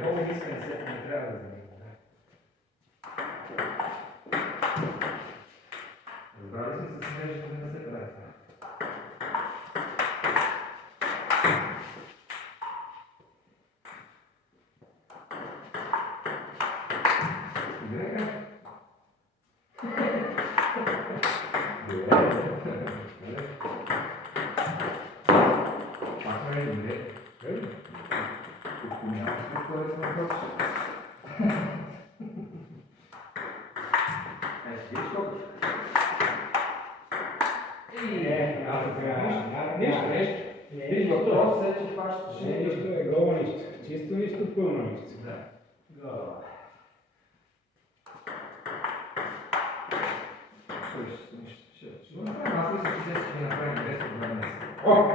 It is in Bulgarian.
Много мисля, не трябва да вземем. Разбрали сме с мрежата да не се прави. Добре. Пак не добре. Няма какво да сме прочи. Виж колко? Нещо. Виж въпрос е, че хващаш. Не, нищо е голо нищо. Чисто нищо, пълно нищо. Да. Гола. Аз мисля, че те ще ги направим без проблем. О!